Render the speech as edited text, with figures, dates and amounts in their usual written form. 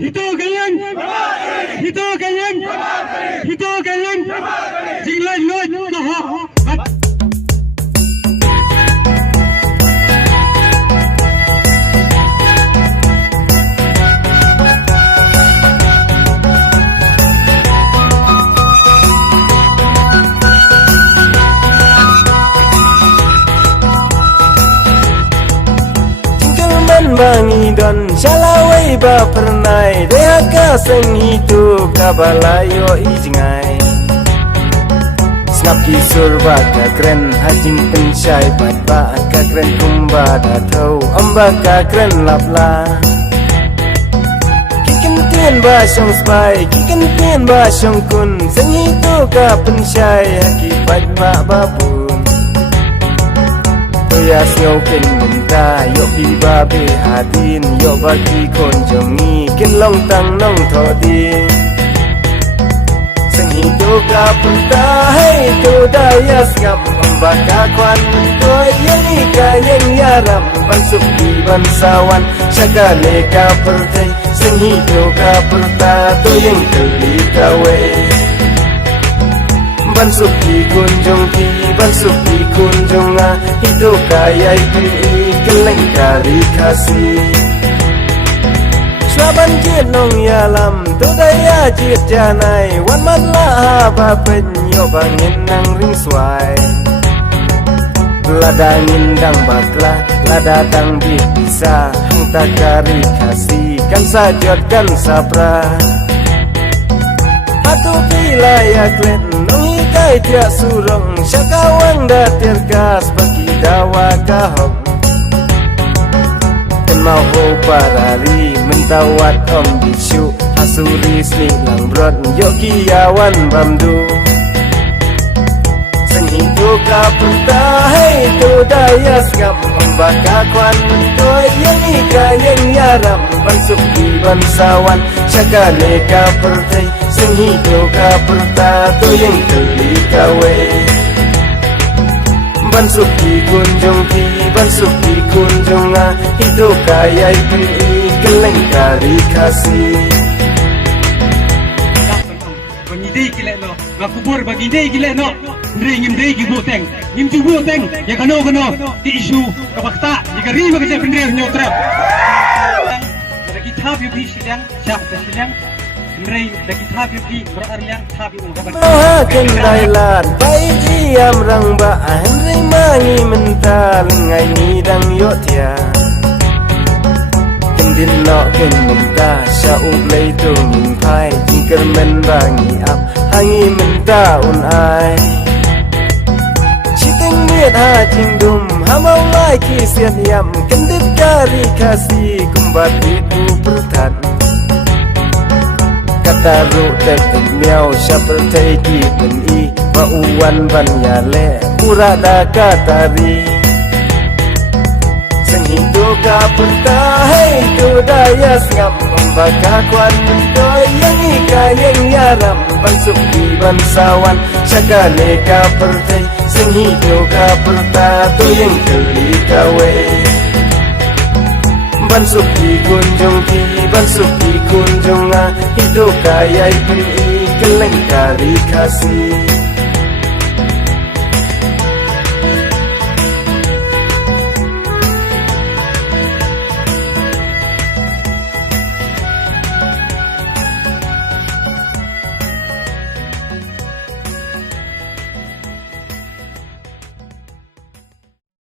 Itu kalian, itu kalian, itu kalian. Jinglah luat kahak. Bangi don shalawai ba pernai deha ka seng hidup kabalayo ijngai snap kisur ba ka kren hajing pensyai bat ba ka kren kumba da thau amba ka kren lapla kiken tien ba shong spai kiken tien ba shong kun seng hidup ka pensyai haki bat ba babu ya siêu kinh mình ta yo pi ba be hadin yo ba ki kon jongi kin long tang nong tho di sing hidu ka punta hey tu da ya skap ba ka kwan to yang ka yang ya ram ban sup di ban sawan chaga le ka perte sing hidu ka punta to yang kali ka we ban sup di kunjung ki ban sup di kunjung a hidup kaya ibu keleng kari kasih Swaban jit nong yalam tu daya jit janai wan man la ba penyo bangin nang ring swai lada ngindang bakla lada dang bisa hang takari kasih kan sajot kan sapra Atu bila ya klen nungi kai tiak surong syakawang da tirkas bagi dawa kahong Ken mau ho parari mentawat om bisu asuri silang brot yoki yawan bamdu Seng hidup ka punta hey tu daya skap membaka kwan mentoy yang ika yang yaram bansuk di bansawan syakale ka pertai Seng hidup ka punta tu yang keli kawe Bansuk di kunjung ki bansuk di kunjung a hidup kaya ibu keleng kari kasih Bangidei gila no, ngakubur bangidei gila no. Ndri ngimdei gibuteng, ngimjubuteng ya kano ti isu kabakta ya kari magase pendre nyotra. Lagi thap yuki silang siap silang. Ndri lagi thap yuki berarliang thap yuki kabar. Maha kendailan pai diam rang ba Henry mangi mental ngai ni dang yo tia Kendin no ken menta sha ublei tu min pai jingker men bangi ap hangi menta un ai Chiteng miet ha jingdum hamau lai ki sian yam kendit kari kasih kumbat itu pertan Kata ru tek miao syapeltai di beni ba uwan ban yale pura da katari Seng hidup ka punta hey tu daya ngam membaka kwan mentoy yang ika yang yaram bansuk di bansawan syakale ka pertai Seng hidup ka punta tu yang keli kawe Bansuk di kunjung ki bansuk di kunjung a hidup kaya ibu keleng kari kasih